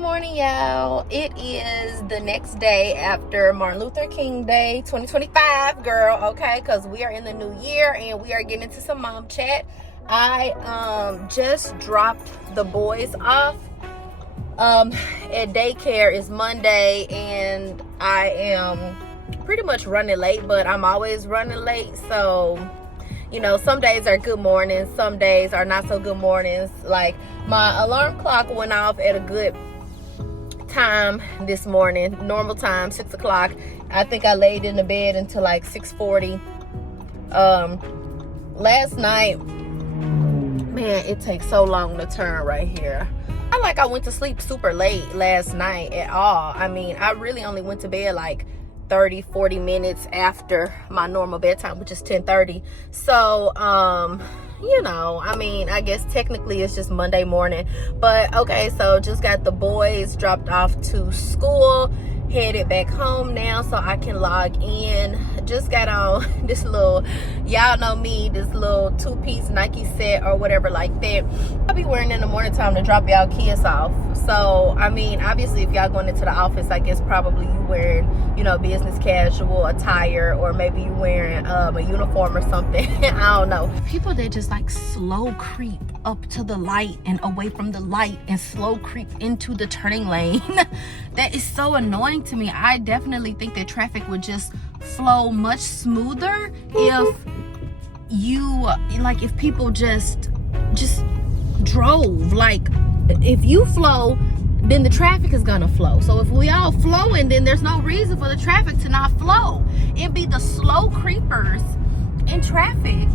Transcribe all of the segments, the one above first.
morning, y'all. It is the next day after Martin Luther King Day 2025, girl, okay? Because we are in the new year and we are getting into some mom chat. I just dropped the boys off at daycare. It's Monday and I am pretty much running late, but I'm always running late, so some days are good mornings, some days are not so good mornings. Like, my alarm clock went off at a good time this morning, normal time, 6 o'clock. I think I laid in the bed until like 6:40. Last night, man, it takes so long to turn right here. I went to sleep super late last night at all. I mean, I really only went to bed like 30-40 minutes after my normal bedtime, which is 10:30. So I guess technically it's just Monday morning, but okay. So just got the boys dropped off to school, headed back home now so I can log in. Just got on this little, y'all know me, this little two-piece Nike set or whatever like that I'll be wearing in the morning time to drop y'all kids off. So I mean, obviously if y'all going into the office, I guess probably you wearing business casual attire, or maybe you wearing a uniform or something. I don't know. People that just like slow creep up to the light and away from the light and slow creep into the turning lane that is so annoying to me. I definitely think that traffic would just flow much smoother if if people just drove. Like, if you flow, then the traffic is gonna flow. So if we all flowing, then there's no reason for the traffic to not flow. It'd be the slow creepers in traffic.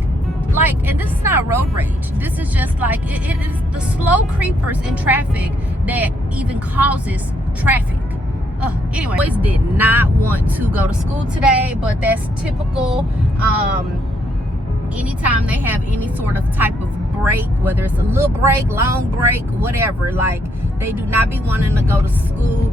Like, and this is not road rage. This is just like, it is the slow creepers in traffic that even causes traffic. Anyway, boys did not want to go to school today, but that's typical. Anytime they have any sort of type of break, whether it's a little break, long break, whatever, like, they do not be wanting to go to school.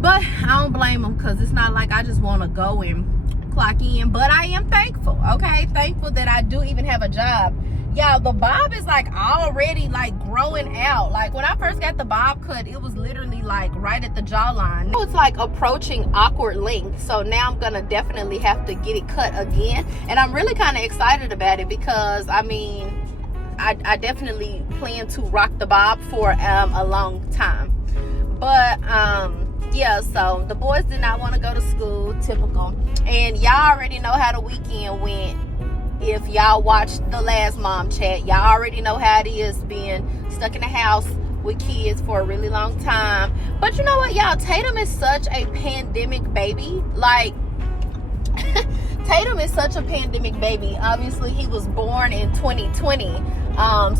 But I don't blame them, because it's not like I just want to go and clock in. But I am thankful, okay? Thankful that I do even have a job. Y'all, the bob is like already like growing out. Like, when I first got the bob cut, it was literally like right at the jawline. Now it's like approaching awkward length. So now I'm gonna definitely have to get it cut again. And I'm really kind of excited about it, because I mean, I definitely plan to rock the bob for a long time. But yeah, so the boys did not want to go to school, typical. And y'all already know how the weekend went. If y'all watched the last mom chat, y'all already know how it is being stuck in the house with kids for a really long time. But you know what, y'all? Tatum is such a pandemic baby. Like, Tatum is such a pandemic baby. Obviously, he was born in 2020.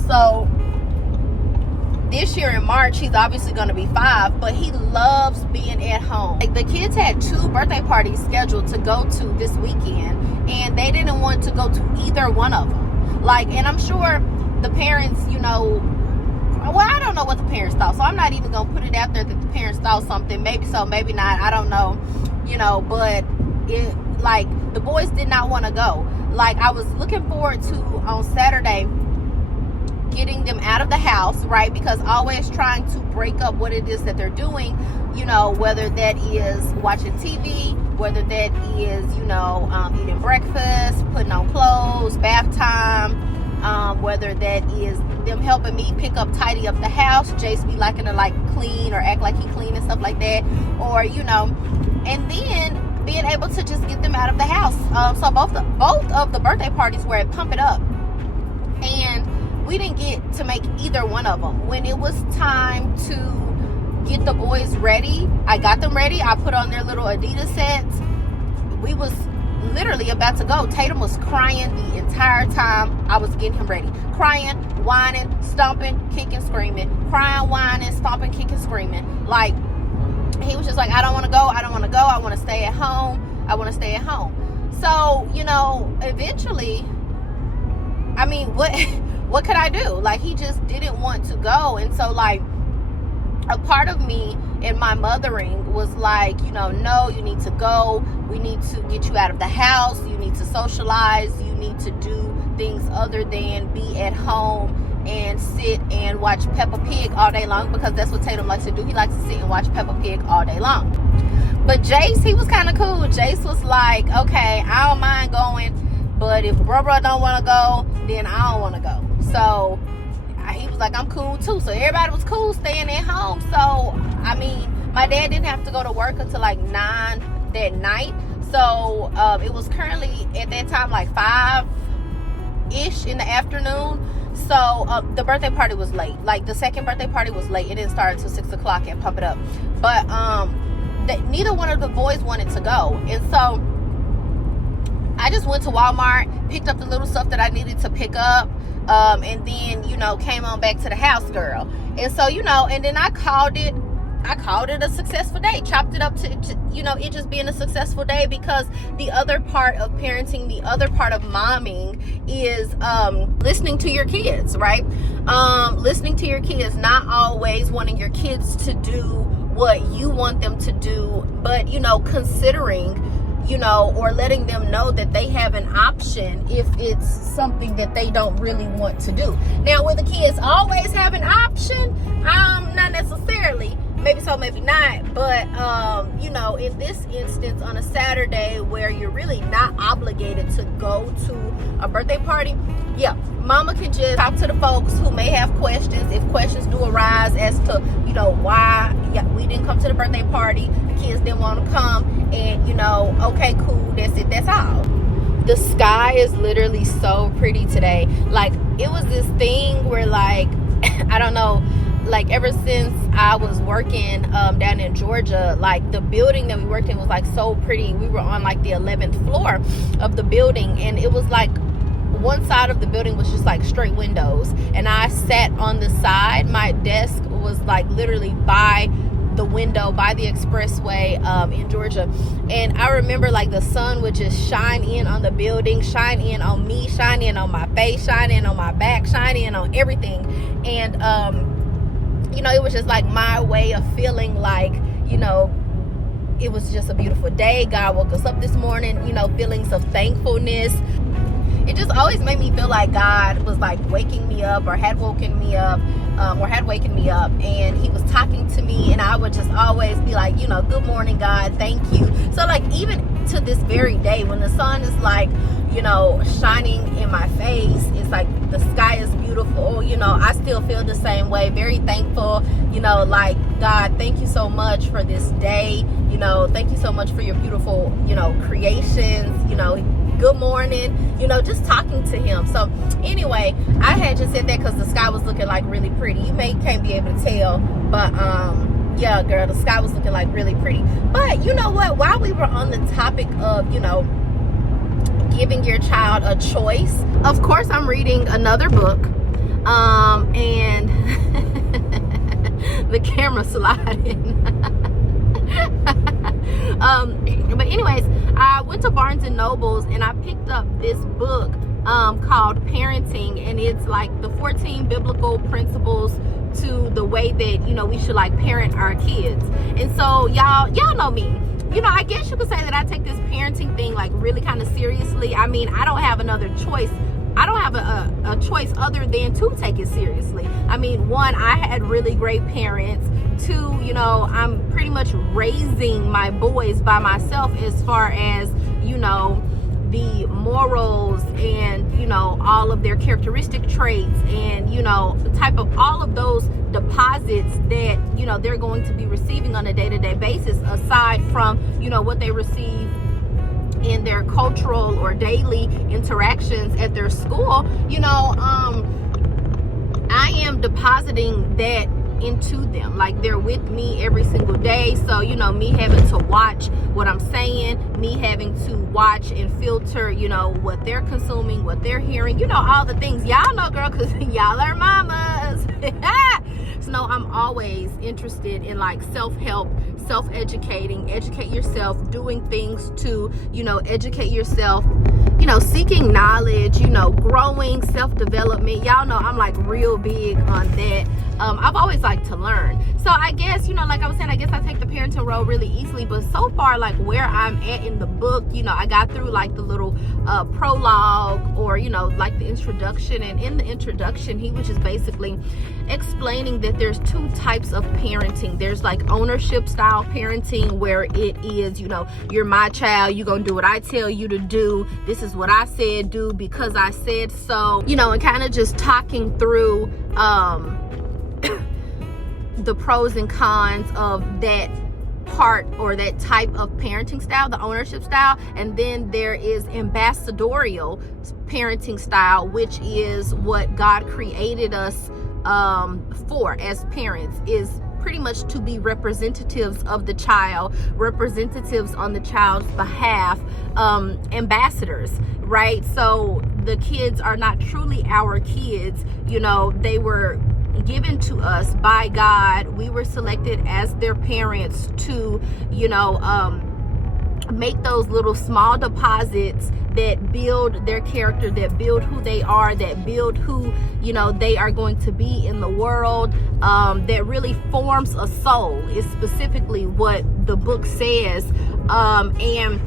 So this year in March, he's obviously going to be 5, but he loves being at home. Like, the kids had 2 birthday parties scheduled to go to this weekend, and they didn't want to go to either one of them. Like, and I'm sure the parents, well, I don't know what the parents thought, so I'm not even going to put it out there that the parents thought something. Maybe so, maybe not. I don't know, but it, like, the boys did not want to go. Like, I was looking forward to, on Saturday, getting them out of the house, right? Because always trying to break up what it is that they're doing, whether that is watching TV, whether that is, eating breakfast, putting on clothes, bath time, whether that is them helping me pick up, tidy up the house. Jace be liking to like clean or act like he clean and stuff like that, or and then being able to just get them out of the house. So both of the birthday parties were at Pump It Up, and we didn't get to make either one of them. When it was time to get the boys ready, I got them ready. I put on their little Adidas sets. We was literally about to go. Tatum was crying the entire time I was getting him ready. Crying, whining, stomping, kicking, screaming. Crying, whining, stomping, kicking, screaming. Like, he was just like, I don't want to go. I don't want to go. I want to stay at home. I want to stay at home. So, eventually, I mean, what could I do? Like, he just didn't want to go. And so, like, a part of me in my mothering was like, no, you need to go. We need to get you out of the house. You need to socialize. You need to do things other than be at home and sit and watch Peppa Pig all day long, because that's what Tatum likes to do. He likes to sit and watch Peppa Pig all day long. But Jace, he was kind of cool. Jace was like, okay, I don't mind going, but if bro don't want to go, then I don't want to go. So he was like, I'm cool too. So everybody was cool staying at home. So I mean, my dad didn't have to go to work until like 9 that night. So it was currently at that time like 5-ish in the afternoon. So the birthday party was late. Like the second birthday party was late. It didn't start until 6 o'clock and Pump It Up. But neither one of the boys wanted to go. And so I just went to Walmart, picked up the little stuff that I needed to pick up. And then, came on back to the house, girl. And so, and then I called it a successful day. Chopped it up to it just being a successful day, because the other part of parenting, the other part of momming is listening to your kids, right? Listening to your kids, not always wanting your kids to do what you want them to do, but, considering, or letting them know that they have an option if it's something that they don't really want to do. Now, will the kids always have an option? Not necessarily. Maybe so, maybe not. But, in this instance, on a Saturday where you're really not obligated to go to a birthday party, yeah, mama can just talk to the folks who may have questions. If questions do arise as to, why we didn't come to the birthday party, the kids didn't want to come, and, okay, cool, that's it, that's all. The sky is literally so pretty today. Like, it was this thing where, like, I don't know, like ever since I was working down in Georgia, like the building that we worked in was like so pretty. We were on like the 11th floor of the building, and it was like one side of the building was just like straight windows, and I sat on the side. My desk was like literally by the window, by the expressway in Georgia. And I remember like the sun would just shine in on the building, shine in on me, shine in on my face, shine in on my back, shine in on everything. And it was just like my way of feeling like, it was just a beautiful day. God woke us up this morning, feelings of thankfulness. It just always made me feel like God was like waking me up, or had woken me up, or had wakened me up, and he was talking to me, and I would just always be like, good morning, God, thank you. So like even to this very day, when the sun is like, shining in my face, it's like the sky is beautiful, I still feel the same way, very thankful, like, God, thank you so much for this day, thank you so much for your beautiful, creations, good morning, just talking to him. So anyway, I had just said that because the sky was looking like really pretty. You can't be able to tell, but yeah, girl, the sky was looking like really pretty. But you know what, while we were on the topic of giving your child a choice, of course I'm reading another book, and the camera sliding. But anyways, I went to Barnes and Nobles and I picked up this book called Parenting, and it's like the 14 biblical principles to the way that we should like parent our kids. And so y'all know me, I guess you could say that I take this parenting thing like really kind of seriously. I mean, I don't have another choice. I don't have a choice other than to take it seriously. I mean, one, I had really great parents. Two, I'm pretty much raising my boys by myself as far as, the morals and, all of their characteristic traits and, the type of all of those deposits that, they're going to be receiving on a day-to-day basis, aside from, what they receive in their cultural or daily interactions at their school. I am depositing that into them, like they're with me every single day. So me having to watch what I'm saying, me having to watch and filter what they're consuming, what they're hearing, all the things y'all know, girl, because y'all are mamas. So no, I'm always interested in like self-help, self-educating, educate yourself, doing things to educate yourself, seeking knowledge, growing, self-development. Y'all know I'm like real big on that. I've always liked to learn. So I guess, like I was saying, I guess I take the parenting role really easily, but so far, like where I'm at in the book, I got through like the little prologue, or like the introduction. And in the introduction, he was just basically explaining that there's two types of parenting. There's like ownership style parenting, where it is, you're my child, you're gonna do what I tell you to do, this is what I said do because I said so, and kind of just talking through the pros and cons of that part, or that type of parenting style, the ownership style. And then there is ambassadorial parenting style, which is what God created us for as parents, is pretty much to be representatives of the child, representatives on the child's behalf, ambassadors, right? So the kids are not truly our kids, they were given to us by God. We were selected as their parents to, make those little small deposits that build their character, that build who they are, that build who, they are going to be in the world, that really forms a soul, is specifically what the book says. And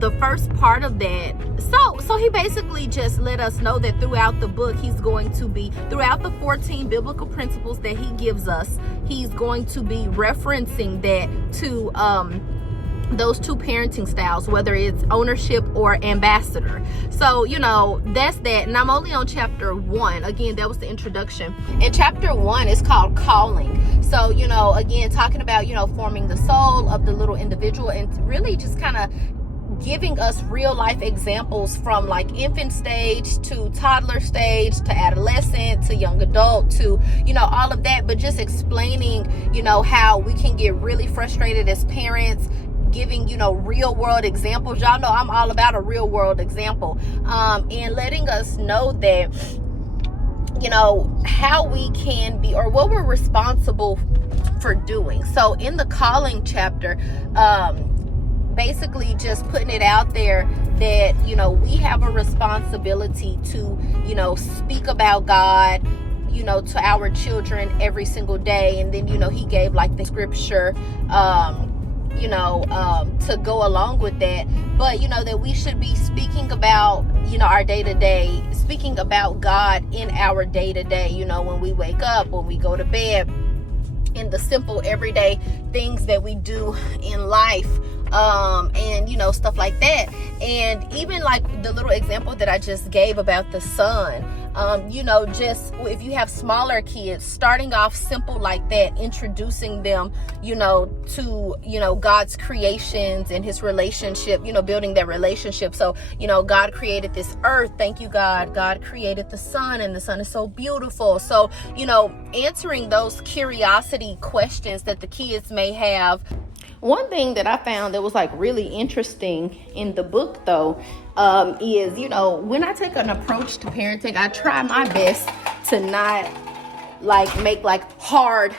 the first part of that, so he basically just let us know that throughout the book, he's going to be, throughout the 14 biblical principles that he gives us, he's going to be referencing that to those two parenting styles, whether it's ownership or ambassador. So that's that. And I'm only on chapter 1. Again, that was the introduction, and chapter 1 is called calling. So again, talking about forming the soul of the little individual, and really just kind of giving us real life examples from like infant stage to toddler stage to adolescent to young adult to all of that, but just explaining how we can get really frustrated as parents, giving real world examples. Y'all know I'm all about a real world example, and letting us know that how we can be, or what we're responsible for doing. So in the calling chapter, basically just putting it out there that we have a responsibility to speak about God to our children every single day. And then he gave like the scripture to go along with that. But that we should be speaking about our day-to-day, speaking about God in our day-to-day, when we wake up, when we go to bed, in the simple everyday things that we do in life, and stuff like that. And even like the little example that I just gave about the sun, just if you have smaller kids, starting off simple like that, introducing them to God's creations and his relationship, building that relationship. So God created this earth, thank you God created the sun, and the sun is so beautiful. So answering those curiosity questions that the kids may have. One thing that I found that was like really interesting in the book though, is, when I take an approach to parenting, I try my best to not like make like hard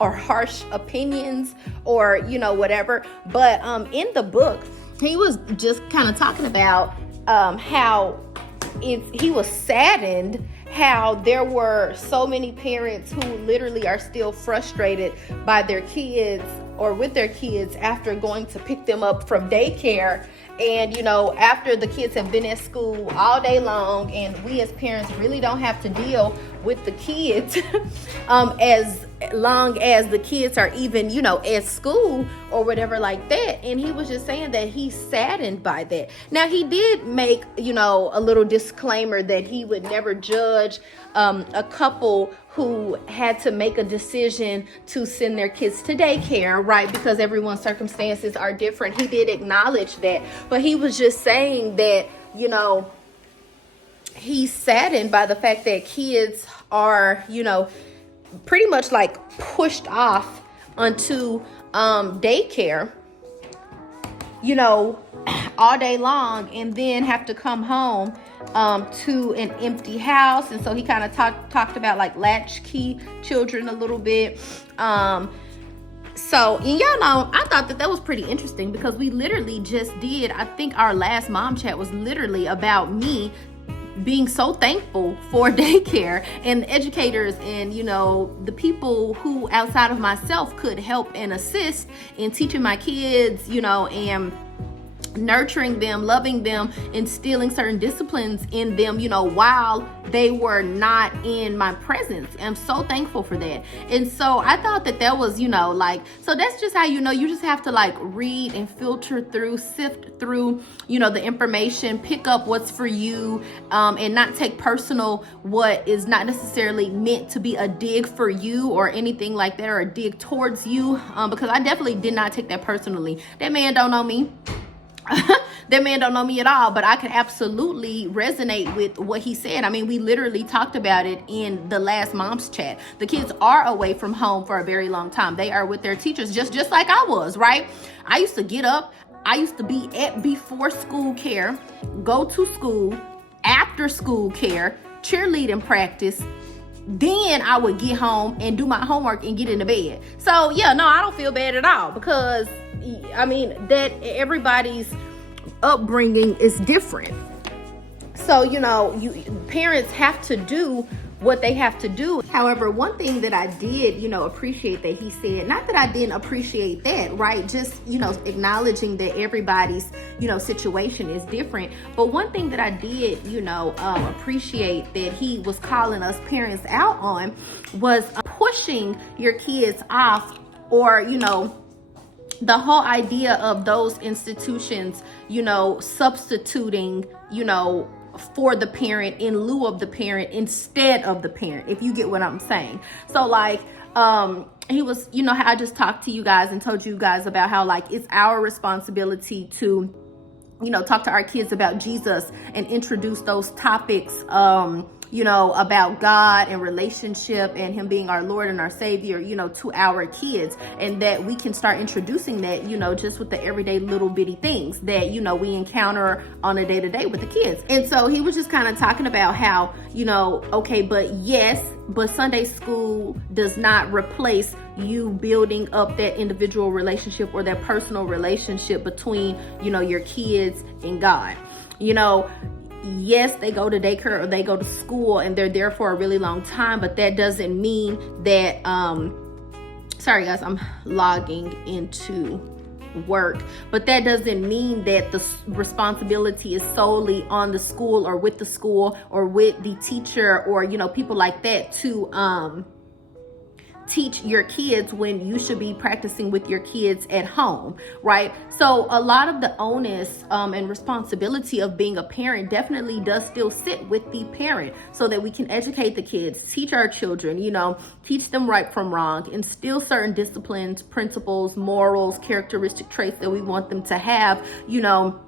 or harsh opinions or, whatever. But in the book, he was just kind of talking about how he was saddened how there were so many parents who literally are still frustrated by their kids or with their kids after going to pick them up from daycare. And, after the kids have been at school all day long, and we as parents really don't have to deal with the kids as long as the kids are even, at school or whatever like that. And he was just saying that he's saddened by that. Now, he did make, a little disclaimer that he would never judge a couple who had to make a decision to send their kids to daycare, right? Because everyone's circumstances are different. He did acknowledge that, but he was just saying that, he's saddened by the fact that kids are, pretty much like pushed off onto daycare, all day long, and then have to come home to an empty house. And so he kind of talked about like latchkey children a little bit. So, and y'all know, I thought that was pretty interesting because we literally just did, I think our last mom chat was literally about me being so thankful for daycare and the educators and, you know, the people who outside of myself could help and assist in teaching my kids, you know, and nurturing them, loving them, instilling certain disciplines in them, you know, while they were not in my presence. I'm so thankful for that. And so I thought that was, you know, like, so that's just how, you know, you just have to like read and filter through, sift through, you know, the information, pick up what's for you, and not take personal what is not necessarily meant to be a dig for you or anything like that, or a dig towards you, because I definitely did not take that personally. That man don't know me. That man don't know me at all, but I can absolutely resonate with what he said. I mean, we literally talked about it in the last mom's chat. The kids are away from home for a very long time. They are with their teachers, just like I was, right? I used to get up. I used to be at before school care, go to school, after school care, cheerleading practice. Then I would get home and do my homework and get into bed. So yeah, no, I don't feel bad at all, because I mean, that everybody's upbringing is different. So, you know, parents have to do what they have to do. However, one thing that I did, you know, appreciate that he said, not that I didn't appreciate that, right? Just, you know, acknowledging that everybody's, you know, situation is different. But one thing that I did, you know, appreciate that he was calling us parents out on was pushing your kids off, or, you know, the whole idea of those institutions, you know, substituting, you know, for the parent in lieu of the parent instead of the parent, if you get what I'm saying. So like, he was, you know, how I just talked to you guys and told you guys about how like it's our responsibility to, you know, talk to our kids about Jesus and introduce those topics, you know, about God and relationship and him being our Lord and our Savior, you know, to our kids. And that we can start introducing that, you know, just with the everyday little bitty things that, you know, we encounter on a day-to-day with the kids. And so he was just kind of talking about how, you know, okay, but Sunday school does not replace you building up that individual relationship or that personal relationship between, you know, your kids and God. You know, yes, they go to daycare or they go to school and they're there for a really long time, but that doesn't mean that, sorry guys, I'm logging into work, but that doesn't mean that the responsibility is solely on the school or with the school or with the teacher or, you know, people like that to, teach your kids when you should be practicing with your kids at home, right? So a lot of the onus and responsibility of being a parent definitely does still sit with the parent, so that we can educate the kids, teach our children, you know, teach them right from wrong, instill certain disciplines, principles, morals, characteristic traits that we want them to have, you know,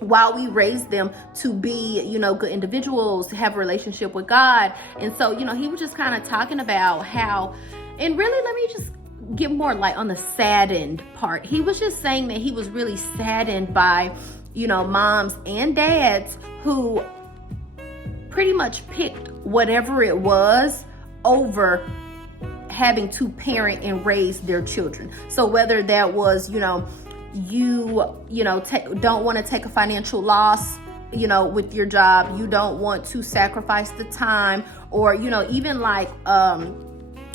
while we raise them to be, you know, good individuals, have a relationship with God. And so, you know, he was just kind of talking about how, and really, let me just get more light on the saddened part. He was just saying that he was really saddened by, you know, moms and dads who pretty much picked whatever it was over having to parent and raise their children. So whether that was, you know, don't want to take a financial loss, you know, with your job, you don't want to sacrifice the time, or, you know, even like,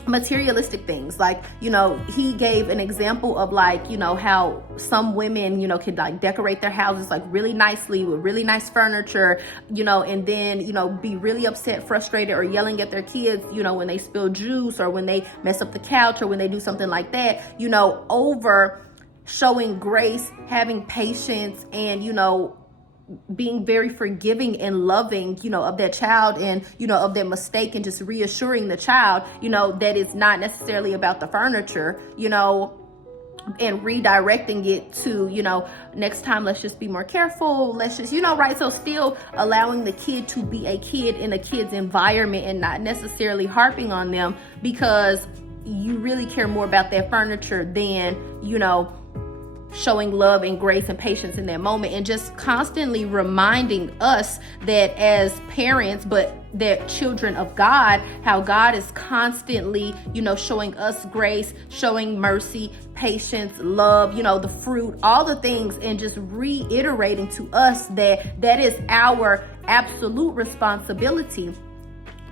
materialistic things. Like, you know, he gave an example of like, you know, how some women, you know, could like decorate their houses like really nicely with really nice furniture, you know, and then, you know, be really upset, frustrated, or yelling at their kids, you know, when they spill juice or when they mess up the couch or when they do something like that, you know, over showing grace, having patience, and, you know, being very forgiving and loving, you know, of that child and, you know, of their mistake, and just reassuring the child, you know, that it's not necessarily about the furniture, you know, and redirecting it to, you know, next time, let's just be more careful. Let's just, you know, right. So still allowing the kid to be a kid in a kid's environment and not necessarily harping on them because you really care more about that furniture than, you know, showing love and grace and patience in that moment, and just constantly reminding us that as parents, but they're children of God, how God is constantly, showing us grace, showing mercy, patience, love, the fruit, all the things, and just reiterating to us that is our absolute responsibility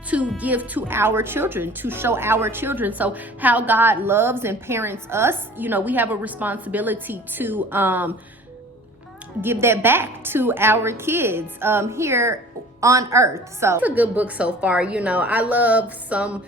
to give to our children, to show our children. So how God loves and parents us, we have a responsibility to give that back to our kids here on earth. So it's a good book so far. I love some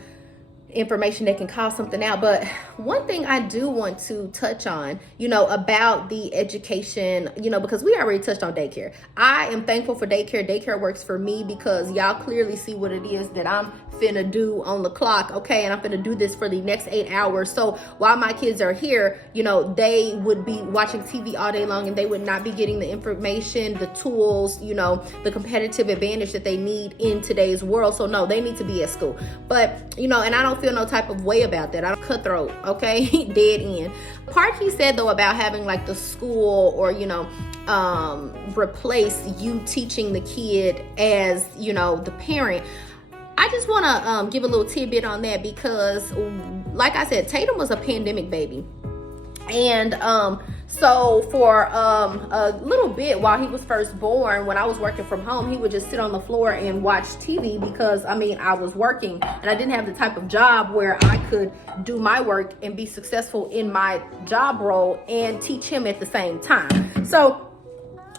information that can call something out. But one thing I do want to touch on, about the education, because we already touched on daycare. I am thankful for daycare. Daycare works for me because y'all clearly see what it is that I'm finna do on the clock, okay? And I'm finna do this for the next 8 hours. So while my kids are here, they would be watching TV all day long and they would not be getting the information, the tools, the competitive advantage that they need in today's world. So no, they need to be at school. But, and I don't feel no type of way about that. I don't cutthroat, okay? Dead end. Part he said though about having like the school or, replace you teaching the kid as, the parent. I just want to give a little tidbit on that because, like I said, Tatum was a pandemic baby. And so for a little bit while he was first born, when I was working from home, he would just sit on the floor and watch TV because, I was working and I didn't have the type of job where I could do my work and be successful in my job role and teach him at the same time. So,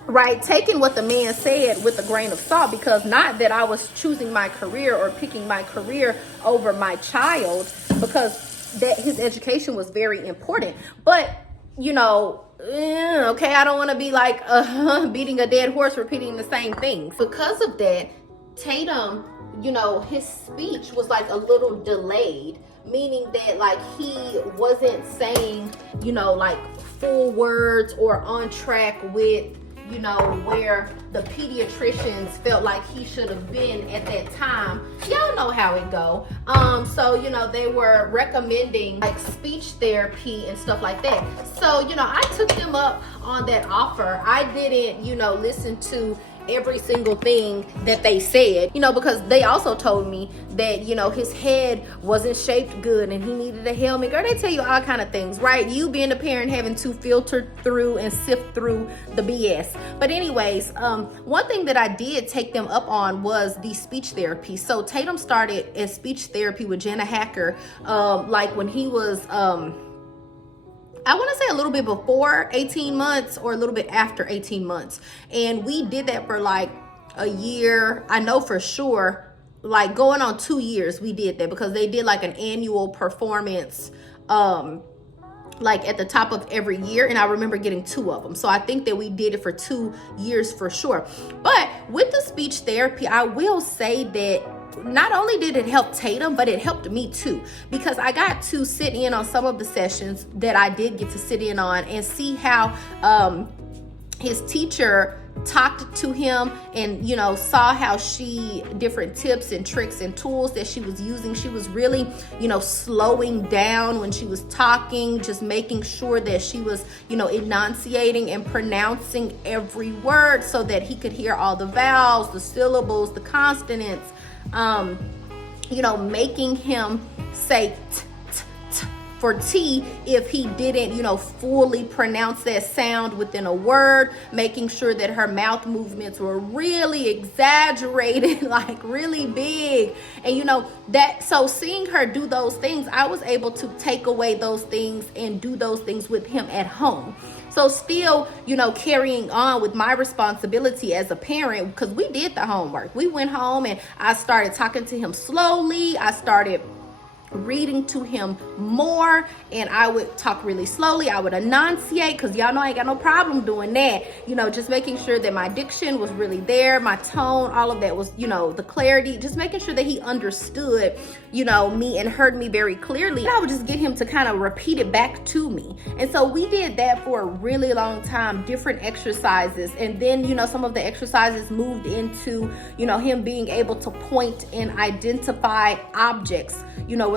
right, taking what the man said with a grain of salt, because not that I was choosing my career or picking my career over my child, because that his education was very important. But, okay, I don't want to be like beating a dead horse, repeating the same things. Because of that, Tatum, his speech was like a little delayed, meaning that like he wasn't saying, like full words or on track with, where the pediatricians felt like he should have been at that time. Y'all know how it go. So, they were recommending like speech therapy and stuff like that. So, I took them up on that offer. I didn't, listen to every single thing that they said, because they also told me that, his head wasn't shaped good and he needed a helmet. Girl, they tell you all kind of things, right? You being a parent having to filter through and sift through the BS. But anyways, one thing that I did take them up on was the speech therapy. So Tatum started as speech therapy with Jenna Hacker, like when he was, I want to say a little bit before 18 months or a little bit after 18 months. And we did that for like a year. I know for sure, like going on 2 years, we did that because they did like an annual performance, like at the top of every year. And I remember getting 2 of them. So I think that we did it for 2 years for sure. But with the speech therapy, I will say that not only did it help Tatum, but it helped me too, because I got to sit in on some of the sessions that I did get to sit in on and see how his teacher talked to him and, saw how different tips and tricks and tools that she was using. She was really, slowing down when she was talking, just making sure that she was, enunciating and pronouncing every word so that he could hear all the vowels, the syllables, the consonants. Making him say for T if he didn't, fully pronounce that sound within a word, making sure that her mouth movements were really exaggerated, like really big. And so seeing her do those things, I was able to take away those things and do those things with him at home. So still, carrying on with my responsibility as a parent, because we did the homework. We went home and I started talking to him slowly. I started reading to him more, and I would talk really slowly. I would enunciate, because y'all know I ain't got no problem doing that. Just making sure that my diction was really there, my tone, all of that was, the clarity, just making sure that he understood, me and heard me very clearly. I would just get him to kind of repeat it back to me. And so we did that for a really long time, different exercises. And then, some of the exercises moved into, him being able to point and identify objects,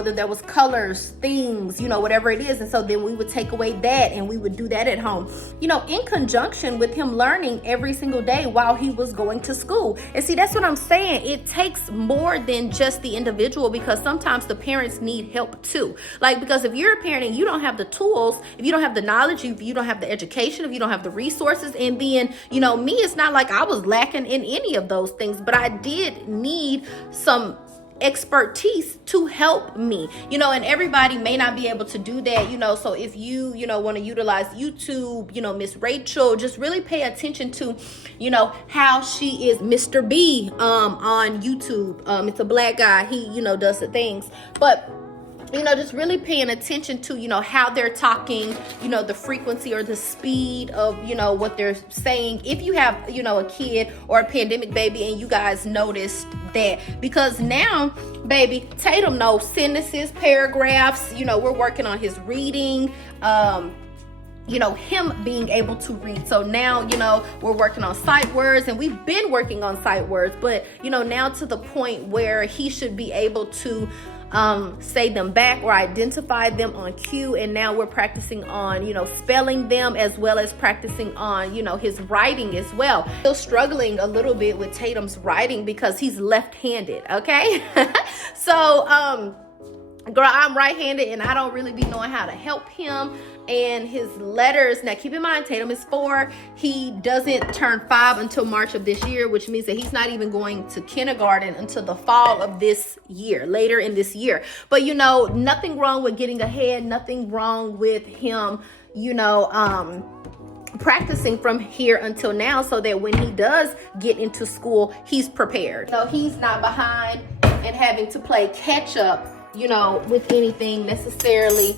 whether there was colors, things, whatever it is. And so then we would take away that and we would do that at home, in conjunction with him learning every single day while he was going to school. And see, that's what I'm saying. It takes more than just the individual, because sometimes the parents need help too. Like, because if you're a parent and you don't have the tools, if you don't have the knowledge, if you don't have the education, if you don't have the resources, and then, me, it's not like I was lacking in any of those things, but I did need some expertise to help me, and everybody may not be able to do that, so if you want to utilize YouTube, Miss Rachel, just really pay attention to, how she is Mr. B on YouTube. It's a black guy. He, does the things, but just really paying attention to, how they're talking, the frequency or the speed of, what they're saying. If you have, a kid or a pandemic baby and you guys noticed that, because now, baby, Tatum knows sentences, paragraphs, we're working on his reading, him being able to read. So now, we're working on sight words, and we've been working on sight words, but, now to the point where he should be able to say them back or identify them on cue. And now we're practicing on, spelling them, as well as practicing on, his writing as well. Still struggling a little bit with Tatum's writing because he's left-handed. Okay. So, girl, I'm right-handed and I don't really be knowing how to help him. And his letters, now keep in mind, Tatum is 4. He doesn't turn 5 until March of this year, which means that he's not even going to kindergarten until the fall of this year, later in this year. But, nothing wrong with getting ahead, nothing wrong with him, practicing from here until now, so that when he does get into school, he's prepared. So he's not behind and having to play catch up, with anything necessarily.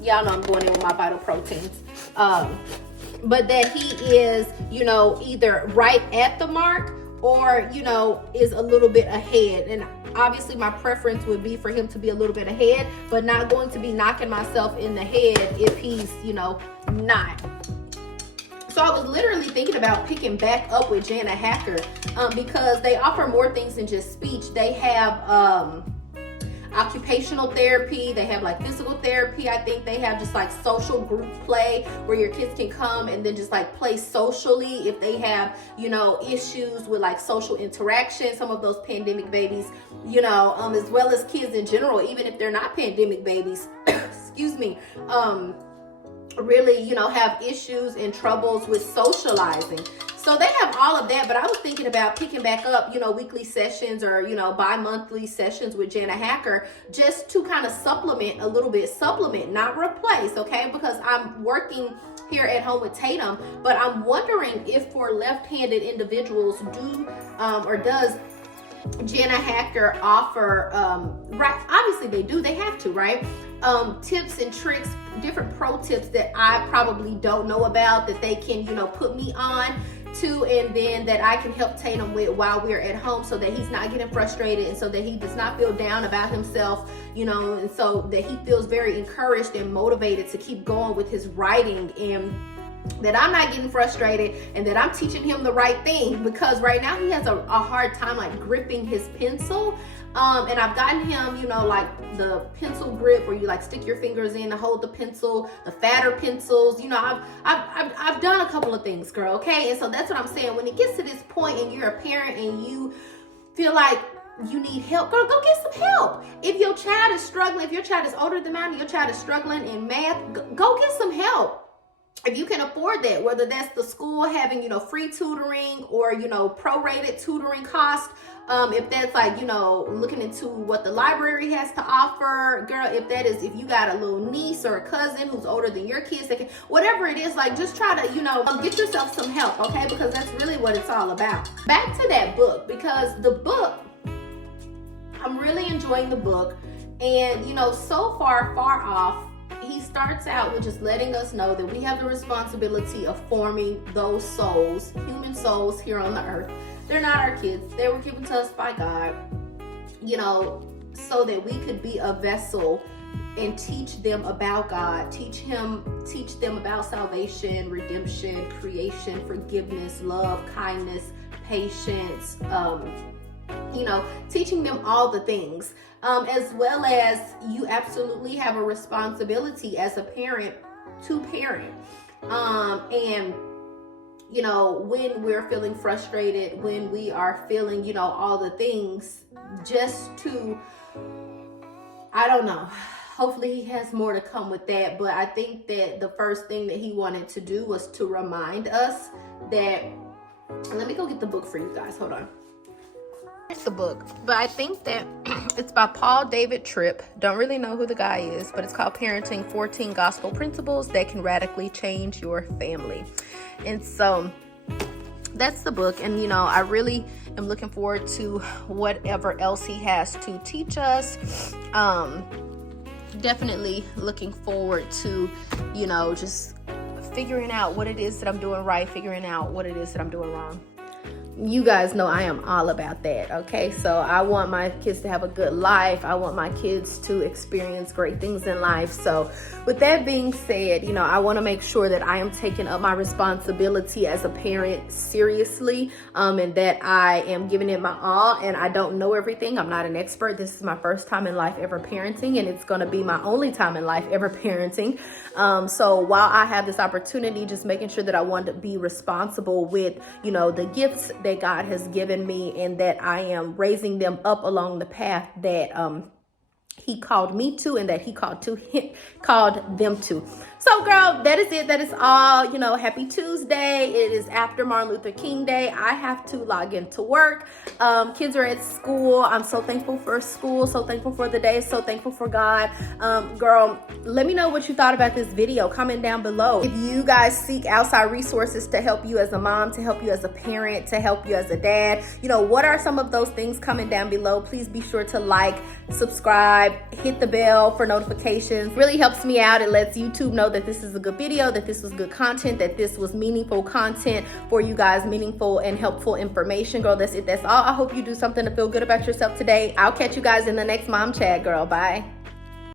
Y'all know I'm going in with my vital proteins. But that he is, either right at the mark or, is a little bit ahead. And obviously my preference would be for him to be a little bit ahead, but not going to be knocking myself in the head if he's, not. So I was literally thinking about picking back up with Jana Hacker, because they offer more things than just speech. They have, occupational therapy, they have like physical therapy. I think they have just like social group play where your kids can come and then just like play socially if they have, issues with like social interaction. Some of those pandemic babies, as well as kids in general, even if they're not pandemic babies, excuse me, really, have issues and troubles with socializing. So they have all of that, but I was thinking about picking back up, weekly sessions or, bi-monthly sessions with Jana Hacker, just to kind of supplement a little bit, not replace, okay? Because I'm working here at home with Tatum, but I'm wondering if for left-handed individuals does Jana Hacker offer, right? Obviously they do, they have to, right? Tips and tricks, different pro tips that I probably don't know about that they can, put me on to, and then that I can help Tatum with while we're at home, so that he's not getting frustrated and so that he does not feel down about himself, and so that he feels very encouraged and motivated to keep going with his writing, and that I'm not getting frustrated and that I'm teaching him the right thing, because right now he has a hard time like gripping his pencil. And I've gotten him, like the pencil grip where you like stick your fingers in to hold the pencil, the fatter pencils, I've done a couple of things, girl. Okay. And so that's what I'm saying. When it gets to this point and you're a parent and you feel like you need help, girl, go get some help. If your child is struggling, if your child is older than mine, and your child is struggling in math, go get some help. If you can afford that, whether that's the school having, free tutoring or, prorated tutoring cost, if that's like, looking into what the library has to offer, girl, if you got a little niece or a cousin who's older than your kids, whatever it is, like just try to, get yourself some help, okay? Because that's really what it's all about. Back to that book, because the book, I'm really enjoying the book, and, so far off, he starts out with just letting us know that we have the responsibility of forming those souls, human souls here on the earth. They're not our kids. They were given to us by God, so that we could be a vessel and teach them about God, teach them about salvation, redemption, creation, forgiveness, love, kindness, patience, you know, teaching them all the things, as well as you absolutely have a responsibility as a parent to parent. And you know, when we're feeling frustrated, when we are feeling, you know, all the things, just to, I don't know, hopefully he has more to come with that. But I think that the first thing that he wanted to do was to remind us that, let me go get the book for you guys, hold on. It's the book, but I think that it's by Paul David Tripp. Don't really know who the guy is, but it's called Parenting 14 Gospel Principles That Can Radically Change Your Family. And so that's the book. And, you know, I really am looking forward to whatever else he has to teach us. Definitely looking forward to, you know, just figuring out what it is that I'm doing right, figuring out what it is that I'm doing wrong. You guys know I am all about that, okay? So I want my kids to have a good life. I want my kids to experience great things in life. So with that being said, you know, I want to make sure that I am taking up my responsibility as a parent seriously, and that I am giving it my all. And I don't know everything. I'm not an expert. This is my first time in life ever parenting, and it's going to be my only time in life ever parenting. So while I have this opportunity, just making sure that I want to be responsible with, you know, the gifts that God has given me, and that I am raising them up along the path that he called me to, and that he called them to. So girl, that is it. That is all. You know, happy Tuesday. It is after Martin Luther King Day. I have to log into work. Kids are at school. I'm so thankful for school, so thankful for the day, so thankful for God. Girl, let me know what you thought about this video. Comment down below. If you guys seek outside resources to help you as a mom, to help you as a parent, to help you as a dad, you know, what are some of those things? Comment down below. Please be sure to like, subscribe, hit the bell for notifications. Really helps me out. It lets YouTube know that this is a good video, that this was good content, that this was meaningful content for you guys, meaningful and helpful information. Girl, that's it. That's all. I hope you do something to feel good about yourself today. I'll catch you guys in the next mom chat, girl. Bye.